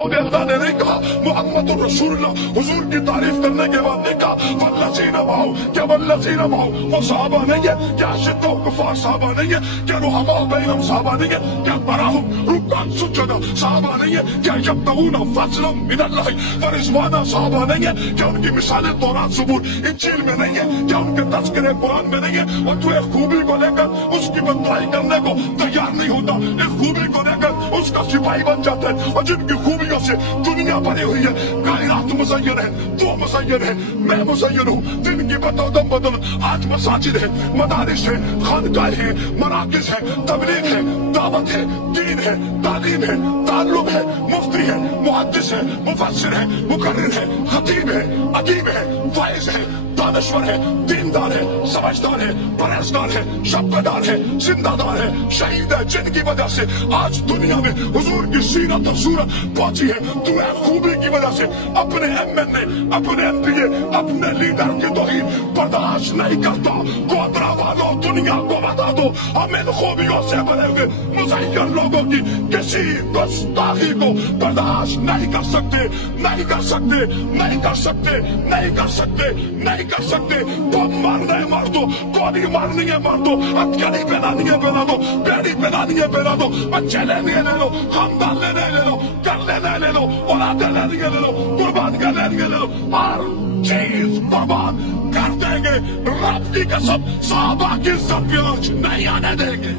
اور اللہ نے نہیں کہا محمد الرسول اللہ حضور کی تعریف کرنے کے بعد نہیں کہا والذین معہ، کیا والذین معہ وہ صحابہ نہیں ہے؟ کیا اشداء الکفار صحابہ نہیں ہے؟ کیا رحماء بینہم صحابہ نہیں ہے؟ کیا تراہم رکعا سجدا صحابہ نہیں ہے؟ کیا یبتغون فضلا من اللہ ورضوانا صحابہ نہیں ہے؟ کیا ان کی مثالیں تورات زبور انجیل میں نہیں ہے؟ کیا ان کے تذکرے قرآن میں نہیں ہے؟ اور تو ایک خوبی کو لے کر اس کی بدلائی کرنے کو تیار نہیں ہوتا، ایک خوبی کو لے کر اس کا سپاہی بن جاتا ہے، اور جن کی خوبیوں سے دنیا بنی ہوئی ہے، کائنات مزین ہے، تو مزین ہے، میں مزین ہوں، دن کی بدل بدل آج مساجد ہے، مدارس ہے، خانقاہیں ہیں، مراکز ہے، تبلیغ ہے، دعوت ہے، دین ہے، تعلیم ہے، تعلم ہے، مفتی ہے، محدث ہے، مفسر ہے، مقرر ہے، خطیب ہے، ادیب ہے، فائز ہے، دانشور ہے، دیندار ہے، سمجھدار ہے، پرہیزگار ہے، شبدار ہے، زندہ دار ہے، شہید ہے، جن کی وجہ سے آج دنیا میں حضور کی سیرت اور صورت پہنچی ہے۔ تو اے خوبی کی وجہ سے اپنے ایم این اے، اپنے ایم پی اے، اپنے لیڈر کی توہین برداشت نہیں کرتا۔ گودرا والوں دنیا کو بتا دو، ہم ان خوبیوں سے بنے ہوئے مزین لوگوں کی کسی گستاخی کو برداشت نہیں کر سکتے، نہیں کر سکتے، نہیں کر سکتے، نہیں کر سکتے، نہیں کر سکتے۔ بم مارنا ہے مار دو، گولی مارنی ہے مار دو، ہتھیلی پہنانی ہے پہنا دو، بیڑی پہنانی ہے پہنا دو، بچے لینے ہیں لے لو، خاندان لینے ہیں لے لو، گھر لینے ہیں لے لو، اولادیں لینی ہے لے لو، قربانیاں لینی ہے لے لو، ہر چیز قربان کر دیں گے۔ رب کی قسم صحابہ کی عزت بھی آج نہیں آنے دیں گے۔